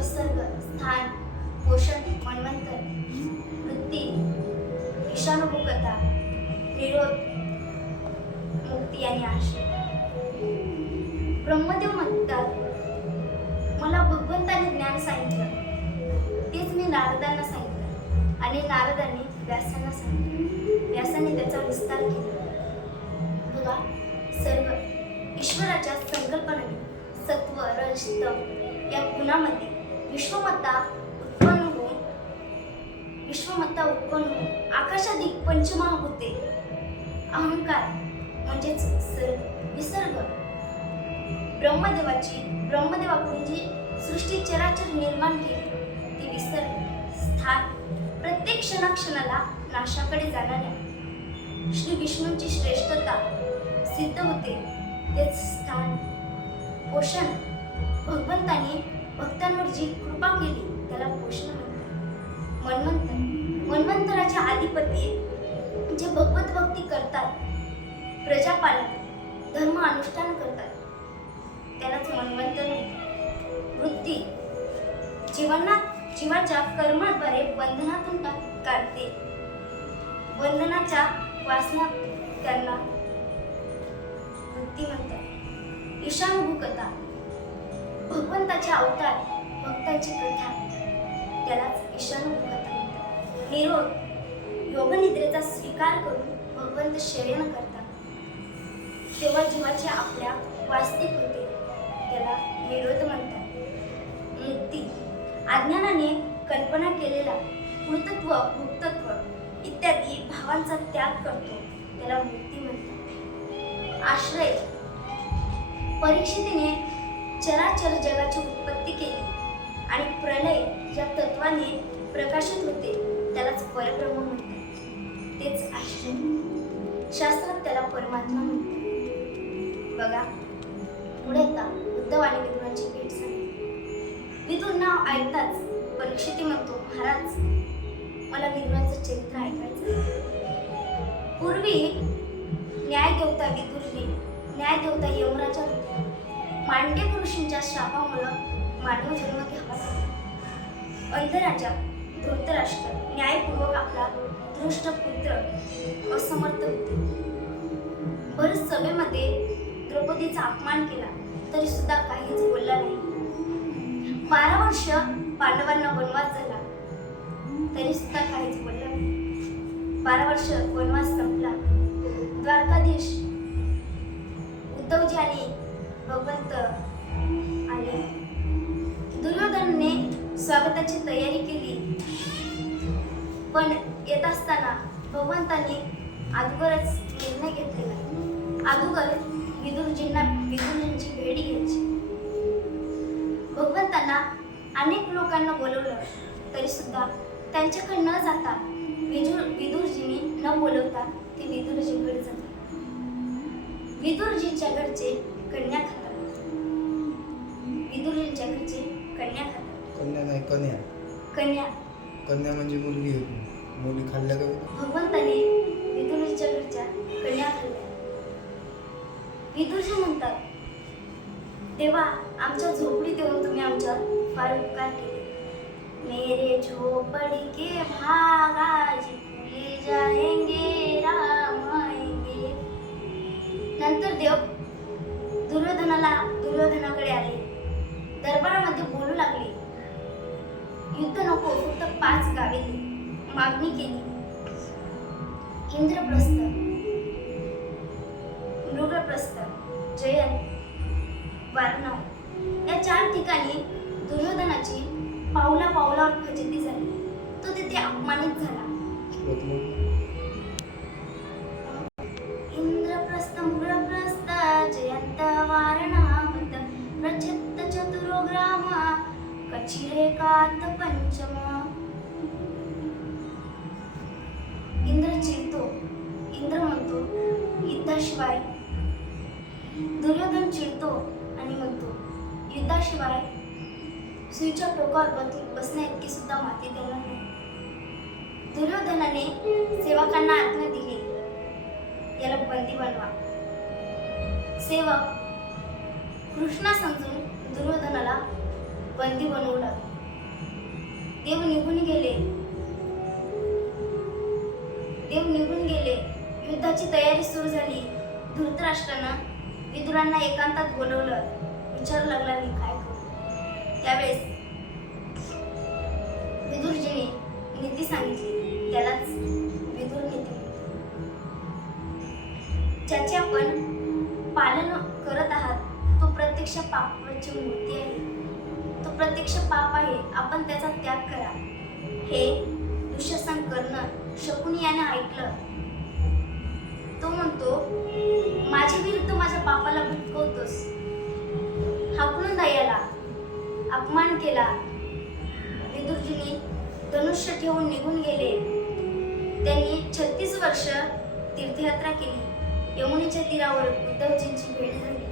विसर्ग स्थान पोषण मनवंतर वृत्ती विषाणुभूकता निरोध मुक्ती आणि आशय ब्रह्मदेव म्हणतात मला भगवंताने ज्ञान सांगितलं. तेच मी नारदांना सांगितलं आणि नारदांनी व्यासांना सांगितलं. व्यासाने त्याचा विस्तार केला. बघा सर्व ईश्वराच्या संकल्पनाने सत्व रज या गुणामध्ये विश्वमत्ता उत्पन्न होऊन विश्वमत्ता उत्पन्न होऊन आकाशाधिक पंचमहाभूते. अहंकार म्हणजेच सर्व विसर्ग ब्रह्मदेवाची ब्रह्मदेवाकडून जी सृष्टी चराचर निर्माण केली ती विसर्ग स्थान प्रत्येक क्षणाक्षणाला नाशाकडे जाणाऱ्या. श्री विष्णूंची श्रेष्ठता सिद्ध होते तेच स्थान पोषण भगवंताने भक्तांवर जी कृपा केली त्याला पोषण म्हणतात मन्वंतर मन्वंतराचे अधिपती जे भगवत भक्ती करतात प्रजापालन धर्म अनुष्ठान करतात. त्यालाच मन्वंतर म्हणतात. वृत्ती जीवनात जीवाच्या कर्माद्वारे बंधनातून काढते. बंधनाच्या वासना त्यांना वृत्ती म्हणतात. ईशानुभूकथा भगवंताचे अवतार भक्तांची कथा. त्यालाच ईशान म्हणतात. निरोध योगनिद्रेचा स्वीकार करून भगवंत शयन करतात. तेव्हा जीवाचे आपल्या वास्तविक होते त्याला निरोध म्हणतात. मुक्ती अज्ञानाने कल्पना केलेला कृतत्व मुक्तत्व इत्यादी भावांचा त्याग करतो. त्याला मुक्ती म्हणतात. आश्रय परीक्षितीने चराचर जगाची उत्पत्ती केली. आणि प्रलय ज्या तत्वाने प्रकाशित होते त्यालाच परब्रह्म म्हणतात. तेच आश्चर्य. शास्त्रात त्याला परमात्मा म्हणतात. बघा पुढे आता उद्धव आणि विदुरांची भेट झाली. विदुर नाव ऐकताच परीक्षिती म्हणतो महाराज मला विदुराचं चरित्र ऐकायचं पूर्वी न्यायदेवता विदुरने न्यायदेवता यमराजा मांडे ऋषींच्या शापामुळं मानव जन्म घ्यावा. अंधराजा धृतराष्ट्र न्यायपूर्वक आपला दृष्ट पुत्र असमर्थ होते. बरंच सभेमध्ये द्रौपदीचा अपमान केला तरी सुद्धा काहीच बोलला नाही. बारा वर्ष पांडवांना वनवास झाला तरी सुद्धा काहीच बोलला नाही. बारा वर्ष वनवास संपला. द्वारकाधीश उद्धवजी आणि भगवंत आले. दुर्योधनने स्वागताची तयारी केली. पण येत असताना भगवंतांनी अगोदरच निर्णय घेतलेला अगोदर विदुरजींना विदुरजींची भेट घ्यायची. भगवंतांना अनेक लोकांना बोलवलं तरी सुद्धा त्यांच्याकडे न जाता विदुर विदुरजींनी न बोलवता ते विदुरजींकडे जातात. विदुरजींच्या घरचे कन्या खातात. विदुरजींच्या घरचे कन्या खातात. कन्या नाही कन्या. कन्या. कन्या म्हणजे मुलगी होती मुली खाल्ल्या का? भगवंताने विदुरजीच्या घरच्या कन्या खाल्ल्या. विदुरजी म्हणतात तेव्हा आमच्या झोपडीत येऊन तुम्ही आमच्यावर फार उपकार केले. मेरे झोपड़ी के भाग आज खुले जाएंगे राम आएंगे. नंतर देव दुर्योधनाला दुर्योधनाकडे आले. दरबारामध्ये बोलू लागले. युद्ध नको फक्त पाच गावे मागणी केली. इंद्रप्रस्थ. मृगप्रस्थ. जयन वारणव. या चार ठिकाणी दुर्योधनाची पावला पावलावर फजिती झाली. तो तिथे अपमानित झाला. युद्धाशिवाय दुर्योधन चिडतो आणि म्हणतो युद्धाशिवाय सुईच्या टोकावर बस बसण्या इतकी सुद्धा माती देणार नाही दुर्योधनाने सेवकांना आत्मे दिले. याला बंदी बनवा. सेवक कृष्णा समजून दुर्योधनाला बंदी बनवू देव निघून गेले. देव निघून गेले. युद्धाची तयारी सुरू झाली. धृतराष्ट्रानं विदुरांना एकांतात बोलवलं. विचारू लागला मी काय करू? त्यावेळेस विदुरजीने नीती सांगितली. त्यालाच विदुर नीती ज्याचे आपण पालन करत आहात तो प्रत्यक्ष पापाची मूर्ती आहे. तो प्रत्यक्ष पाप आहे. आपण त्याचा त्याग करा. हे दुःशासन करणं शकुनी याने ऐकलं. तो म्हणतो माझ्या विरुद्ध माझ्या पापाला भटकवतोस. हाकलून दयाला अपमान केला. विदुरजींनी धनुष्य ठेवून निघून गेले. त्यांनी छत्तीस वर्ष तीर्थयात्रा केली. यमुनेच्या तीरावर उद्धवजींची भेट झाली.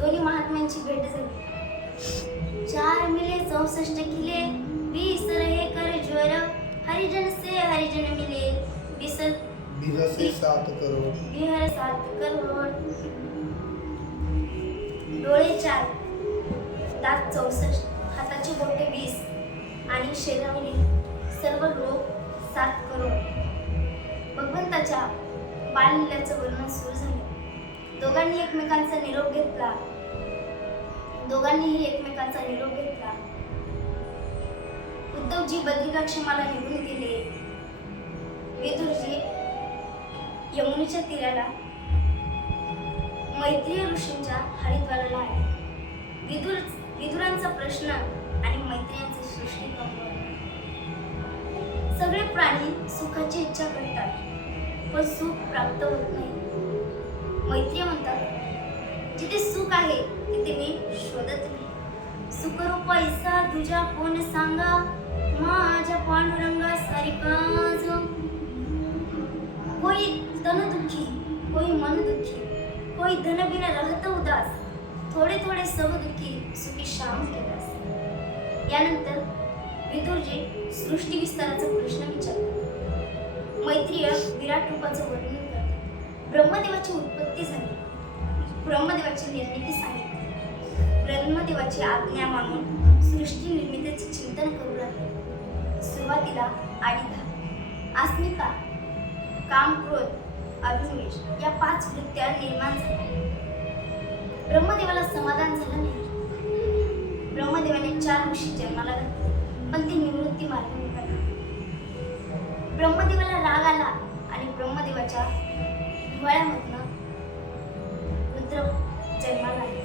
दोन्ही महात्म्यांची भेट झाली. चार मिले चौसष्ट किले विसर हे कर ज्वर. हरिजन से हरिजन मिले विसर बिहसे सात करोड. बिहर सात करोड. डोळे चार. दात चौसष्ट. हाताचे बोटे वीस. आणि शरीरावरील सर्व रोग सात करोड. भगवंताच्या बाललीलाचं वर्णन सुरू झालं. दोघांनी एकमेकांचा निरोप घेतला. दोघांनीही एकमेकांचा निरोप घेतला. उद्धवजी बद्रिकाक्षमाला निघून गेले. विदुरजी यमुनेच्या तीराला मैत्रीय ऋषींच्या हरिद्वाराला आहे. विदुर विदुरांचा प्रश्न आणि मैत्रियांचे सृष्टी सगळे प्राणी सुखाची इच्छा करतात पण सुख प्राप्त होत नाही. मैत्री म्हणतात जिथे सुख आहे तिथे मी शोधत नाही. सुखरूप ऐसा तुझ्या कोण सांगा माझ्या पांडुरंगा सारिका जो तन दुखी कोई मन दुखी कोई धन बिना रहत उदास थोडे थोडे सब दुखी सुखी श्याम केलास यानंतर विदुरजी सृष्टी विस्ताराचा प्रश्न विचारतात. मैत्रीय विराट रूपाचं वर्णन करतात. ब्रह्मदेवाची उत्पत्ती झाली. ब्रह्मदेवाची निर्मिती सांगितली. ब्रह्मदेवाची आज्ञा मानून सृष्टी निर्मितीचे चिंतन करू लागले. सुरुवातीला आणि अस्मिता काम क्रोध अभिनिवेश या पाच वृत्त्या निर्माण झाल्या. ब्रह्मदेवाला समाधान झालं नाही. ब्रह्मदेवाने चार ऋषी जन्माला घातले पण ते निवृत्ती मार्ग निघाले ब्रह्मदेवाला राग आला आणि ब्रह्मदेवाच्या हिवाळ्यामधनं रुद्र जन्माला आले.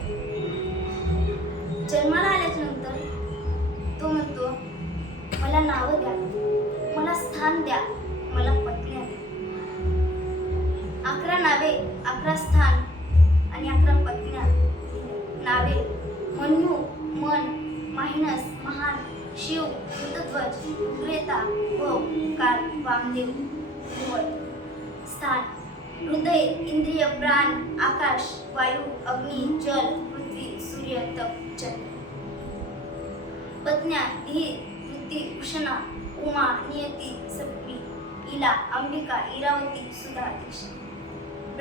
जन्माला आल्याच्यानंतर तो म्हणतो मला नावं द्या. मला स्थान द्या. नावे अकरा स्थान आणि अकरा पत्न्या नावे मन्यू मन माहिनस महान शिव भूतध्वज उग्रेता व काल वामदेव भुवळ स्थान हृदय इंद्रिय प्राण आकाश वायू अग्नी जल पृथ्वी सूर्य तप चंद्र. पत्न्या धीर वृत्ती उषणा उमा नियती सप्पी इला अंबिका इरावती सुधा दीक्षा.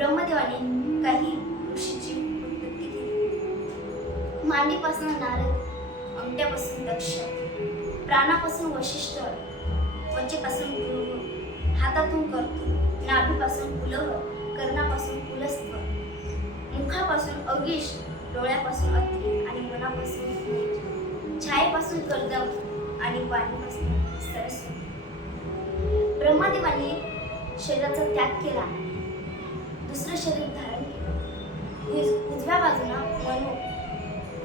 ब्रह्मदेवाने काही ऋषीची उत्पत्ती केली. मांडीपासून नारद अंगठ्यापासून दक्ष प्राणापासून वशिष्ठ त्वचेपासून पुरुष हातातून करतो नाभीपासून पुलव कर्णापासून पुलस्त्व मुखापासून अगिश डोळ्यापासून अत्री आणि मनापासून छायेपासून कर्दम आणि वाणीपासून सरस्वती. ब्रह्मदेवाने शरीराचा त्याग केला. दुसरं शरीर धारण केलं. उज- उजव्या बाजूला मनु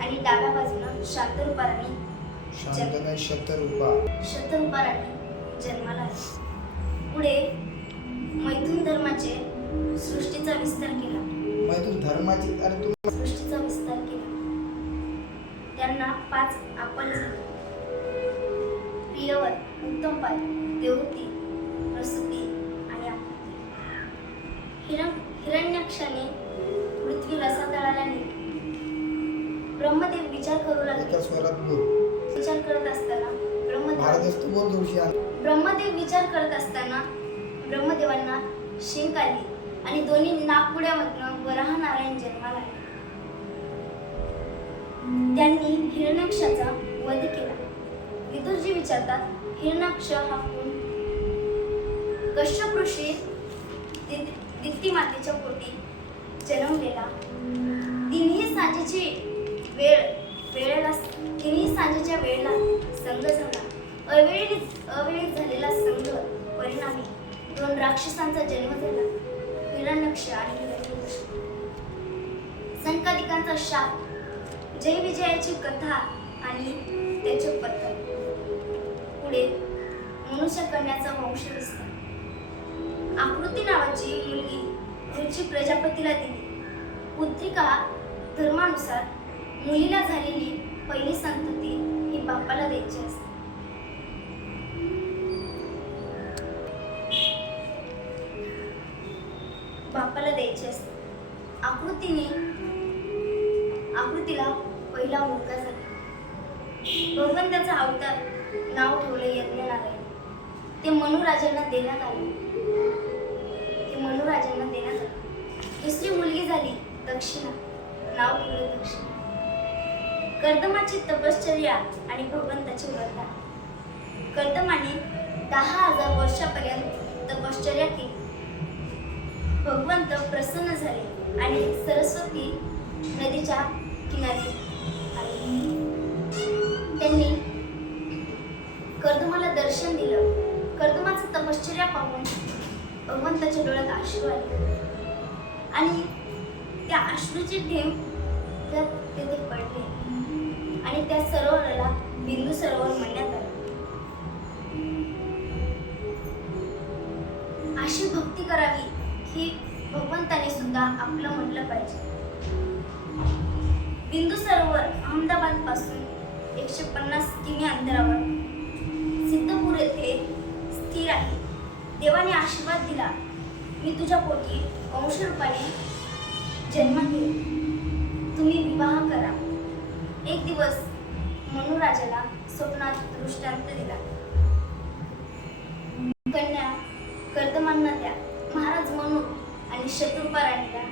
आणि डाव्या बाजूला शांतरूपाराने शांतने शतरूपा. शतरूपाराने जन्माला आले. पुढे मैथुन धर्माचे सृष्टीचा विस्तार केला. मैथून धर्माची अरे तू सृष्टीचा विस्तार केला. त्यांना पाच आपण प्रियवर उत्तमपाल देवती प्रसूती आणि आकृती हिरण हिरण्याक्षाने पृथ्वी रसातळाला नेली ब्रह्मदेव विचार करू लागले. स्वरात बोल. विचार करत असताना ब्रह्मदेव बोल. ब्रह्मदेव विचार करत असताना ब्रह्मदेवांना शिंक आली आणि दोन्ही नागपुड्यामधनं वराह नारायण जन्माला आले. त्यांनी हिरण्याक्षाचा वध केला. विदुरजी विचारतात हिरण्याक्ष हा कोण? कश्यप ऋषी दिप्ती मातेच्या पोटी जन्मलेला. तिन्ही सांजेची वेळ वेळेला तिन्ही सांजेच्या वेळेला संघ झाला. अवेळी अवेळी झालेला संघ परिणामी दोन राक्षसांचा जन्म झाला. हिरण्यक्ष आणि संकादिकांचा शाप जय विजयाची कथा आणि त्याचे पत्र पुढे मनुष्य कन्याचा वंश दिसला आकृती नावाची मुलगी प्रजापतीला दिली. पुत्रिका धर्मानुसार मुलीला झालेली पहिली संतती ही बापाला द्यायची असते. बापाला द्यायची असते. आकृतीने आकृतीला पहिला मुलगा झाला. भगवंताचा अवतार नाव ठेवले यज्ञनारायण. ते मनुराजांना देण्यात आले. ते मनुराजांना देण्यात आले. दुसरी मुलगी झाली दक्षिणा. नाव ठेवलं दक्षिणा. कर्दमाची तपश्चर्या आणि भगवंताची वरदान कर्दमाने दहा हजार वर्षापर्यंत तपश्चर्या केली. भगवंत प्रसन्न झाले आणि सरस्वती नदीच्या किनारी त्यांनी कर्दमाला दर्शन दिलं. कर्दमाचं तपश्चर्या पाहून भगवंताच्या डोळ्यात आशीर्वाद आले. आणि त्या अश्रूचे थेंब त्यात तिथे पडले. आणि त्या सरोवराला बिंदू सरोवर म्हणण्यात आलं. अशी भक्ती करावी ही भगवंताने सुद्धा आपलं म्हटलं पाहिजे. बिंदू सरोवर अहमदाबादपासून एकशे पन्नास किमी अंतरावर. सिद्धपूर येथे स्थिर आहे. देवाने आशीर्वाद दिला. मी तुझ्या पोटी अंशरूपाने जन्म घेईन तुम्ही विवाह करा. एक दिवस मनुराजाला स्वप्नात दृष्टांत दिला. कन्या कर्दमांना द्या. महाराज म्हणून आणि शत्रुपा राणीला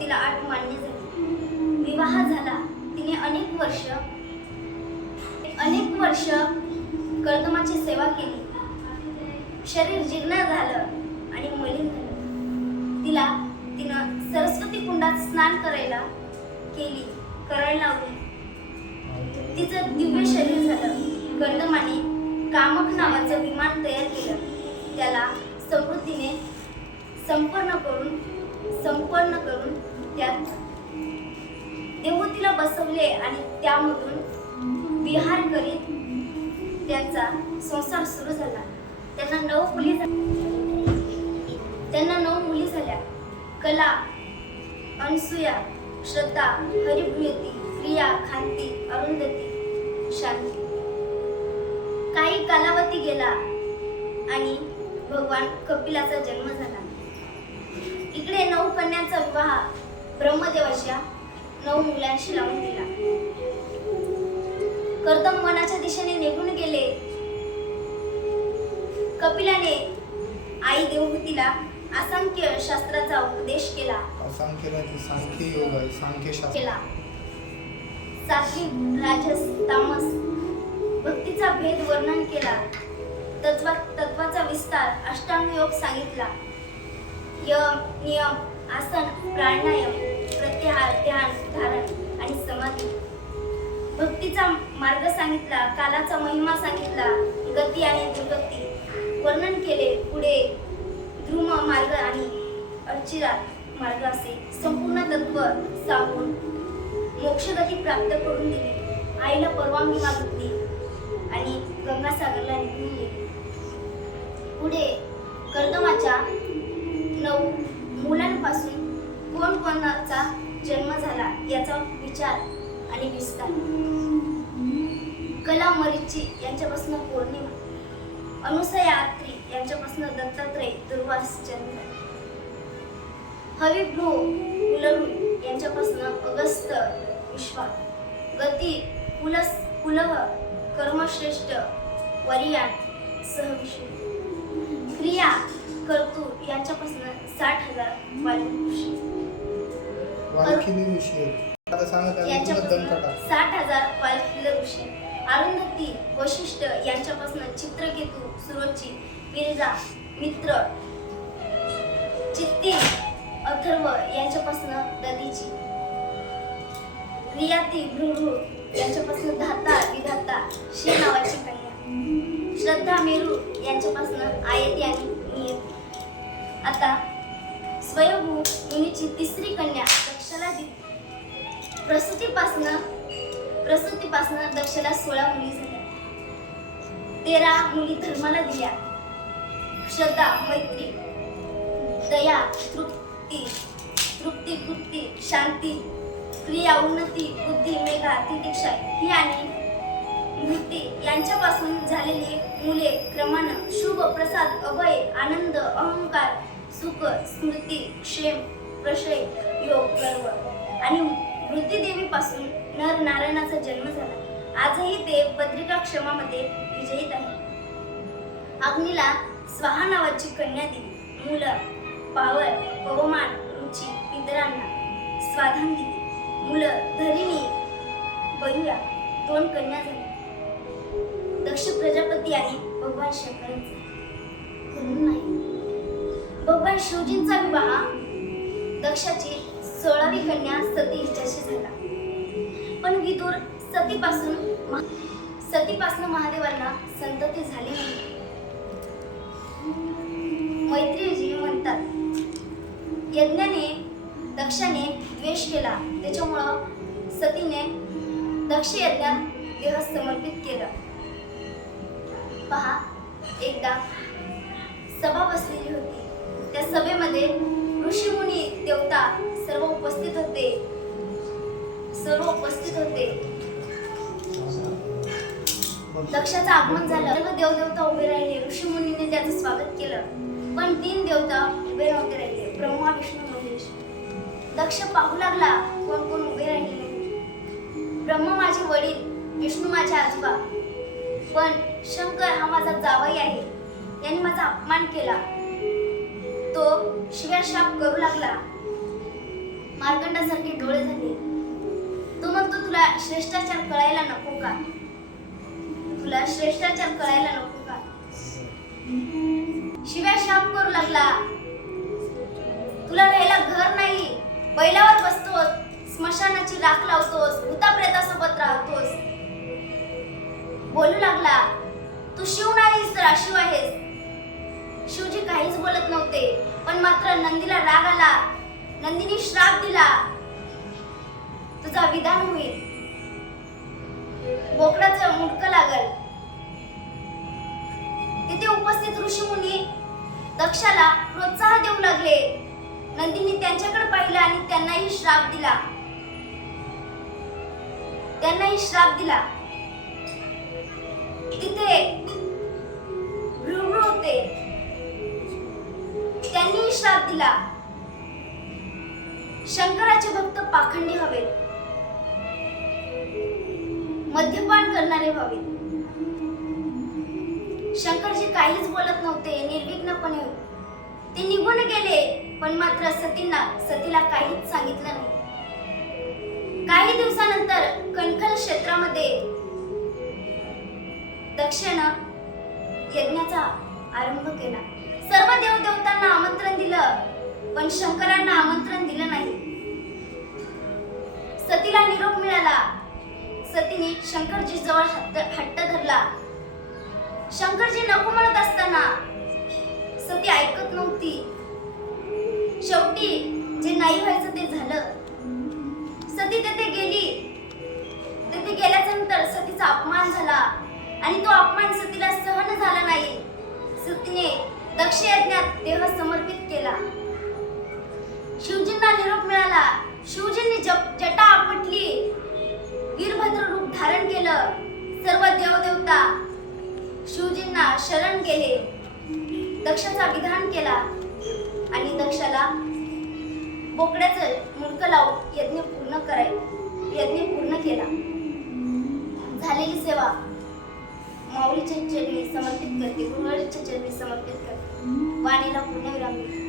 तिला आठ मान्य झाली. विवाह झाला. तिने अनेक वर्ष अनेक वर्ष कर्दमाची सेवा केली. शरीर जीर्ण झालं. केली करण लावली तिचं दिव्य शरीर झालं. गर्दमाने कामक नावाचं विमान तयार केलं. त्याला समृद्धीने संपन्न करून संपन्न करून त्यात देवतीला बसवले आणि त्यामधून विहार करीत त्यांचा संसार सुरू झाला. त्यांना नऊ मुली त्यांना नऊ मुली झाल्या. कला अनसुया श्रद्धा हरिभूती प्रिया खांती अरुंधती शांती. काही कालावधी गेला आणि भगवान कपिलाचा जन्म झाला. इकडे नऊ कन्यांचा विवाह ब्रह्मदेवाच्या नऊ मुलांशी लावून दिला. कर्दम मनाच्या दिशेने निघून गेले. कपिलाने आई देवहूतीला असंख्य शास्त्राचा उपदेश केला. सांख्य नाही सांख्य योग आहे सांख्य शास्त्र. केला. सात्विक राजस तामस भक्तीचा भेद वर्णन केला. तत्वा तत्वाचा विस्तार अष्टांग योग सांगितला. यम नियम आसन प्राणायाम प्रत्याहार ध्यान धारण आणि समाधी. भक्तीचा मार्ग सांगितला कालाचा महिमा सांगितला गती आणि दुर्गती. वर्णन केले पुढे ध्रुम मार्ग आणि अर्चिरात मार्ग संपूर्ण तत्व सांगून मोक्षगती प्राप्त करून दिली. आईला परवानगी मागितली आणि गंगासागरला निघून गेली. पुढे कर्दमाच्या नऊ मुलांपासून कोण कोणाचा जन्म झाला याचा विचार आणि विस्तार. कला मरीची यांच्यापासून पौर्णिमा अनुसयात्री यांच्यापासून दत्तात्रय दुर्वास चंद्र हविभ्रू पुलरुई यांच्यापासून अगस्त विश्वा गती पुलस पुलह कर्मश्रेष्ठ वरियान सहविष्णू क्रिया कर्तू यांच्यापासून साठ हजार वाल्मिकी ऋषी साठ हजार वाल्किल ऋषी अरुंधती वशिष्ठ यांच्यापासून चित्रकेतू सुरोची विरजा मित्र. चित्ती अथर्व यांच्यापासून दधीची. रियाती भृगु यांच्यापासून धाता विधाता श्री नावाची कन्या. श्रद्धा मेरू यांच्यापासून आयती आणि नियती. आता स्वयंभू मुनीची तिसरी कन्या दक्षला दिली प्रसूतीपासनं प्रसूतीपासनं दक्षला सोळा मुली झाल्या. तेरा मुली धर्माला दिल्या. श्रद्धा मैत्री दया तृप्ती तृप्ती तृप्ती शांती क्रिया उन्नती बुद्धी मेघा तितिक्षा ही आणि मृती यांच्यापासून झालेली मुले क्रमानं शुभ प्रसाद अभय आनंद अहंकार सुख स्मृती क्षेम प्रशय योग गर्व आणि मृत्यूदेवीपासून नर नारायणाचा जन्म झाला. आजही ते पत्रिका क्षमामध्ये विजयित आहे अग्नीला स्वाहा नावाची कन्या दिली. मुलं पावर पवमान रुची पितरांना स्वाधान दिली. मुलं धरिणी बहिरा दोन कन्या झाल्या दक्ष प्रजापती आहे भगवान शंकरांचा. नाही. भगवान शिवजींचा विवाह दक्षाची सोळावी कन्या सती हिच्याशी झाला. पण विदूर सतीपासून महा- सतीपासून महादेवांना संतती झाली नाही. यज्ञाने दक्षाने द्वेष केला. त्याच्यामुळं सतीने दक्ष यज्ञात देह समर्पित केलं. पहा एकदा सभा बसलेली होती. त्या सभेमध्ये ऋषीमुनी देवता सर्व उपस्थित होते. सर्व उपस्थित होते. दक्षाचं आगमन झालं. सर्व देवदेवता उभे राहिले. ऋषीमुनीने त्याचं स्वागत केलं. पण तीन देवता उभे नव्हते राहिले. ब्रह्मा विष्णू महेश. दक्ष पाहू लागला कोण कोण उभे राहिले. ब्रह्म माझे वडील विष्णू माझे आजोबा. पण शंकर हा माझा जावई आहे. यांनी माझा अपमान केला. तो शिव्या शाप करू लागला. मार्कंडासारखे डोळे झाले. तो म्हणतो तुला श्रेष्ठाचार कळायला नको का? तुला श्रेष्ठाचार कळायला नको का? शिव्या शाप करू लागला. तुला राहायला घर नाही. बैलावर बसतोस स्मशानाची राख लावतोस भूताप्रेतासोबत राहतोस. बोलू लागला तू शिव नाहीस तर अशिव आहेस. शिवजी काहीच बोलत नव्हते पण मात्र नंदीला राग आला. नंदीने श्राप दिला तुझा विधान होईल. बोकडाचं मुडकं लागल. तिथे उपस्थित ऋषीमुनी दक्षाला प्रोत्साहन देऊ लागले. नंदीने त्यांच्याकडे पाहिलं आणि त्यांनाही श्राप दिला. त्यांनाही श्राप दिला. तिथे होते. त्यांनी श्राप दिला. शंकराचे भक्त पाखंडी हवेत. मद्यपान करणारे व्हावेत शंकरजी काहीच बोलत नव्हते निर्विघ्नपणे. ते निघून गेले. पण मात्र सतींना सतीला काहीच सांगितलं नाही. काही दिवसानंतर कणखल क्षेत्रामध्ये दक्षिण यज्ञाचा आरंभ केला. सर्व देवदेवतांना आमंत्रण दिलं पण शंकरांना आमंत्रण दिलं नाही. सतीला निरोप मिळाला. सतीने शंकरजी जवळ हट्ट हट्ट धरला. शंकरजी नको म्हणत असताना सती ऐकत नव्हती. शेवटी जे नाही व्हायचं ते झालं. सती तेथे गेली. तेथे गेल्याच्यानंतर सतीचा अपमान झाला. आणि तो अपमान सतीला सहन झाला नाही. सतीने दक्ष यज्ञात देह समर्पित केला. शिवजींना निरोप मिळाला. शिवजींनी जप जटा आपटली. वीरभद्र रूप धारण केलं. सर्व देवदेवता शिवजींना शरण केले दक्षाचा विधान केला. आणि दक्षाला बोकड्याचं मुडकं लावून यज्ञ पूर्ण कराय यज्ञ पूर्ण केला झालेली सेवा माऊलीच्या चरणी समर्पित करते गुरुवारीच्या चरणी समर्पित करते वाणीला पूर्णविराम देते.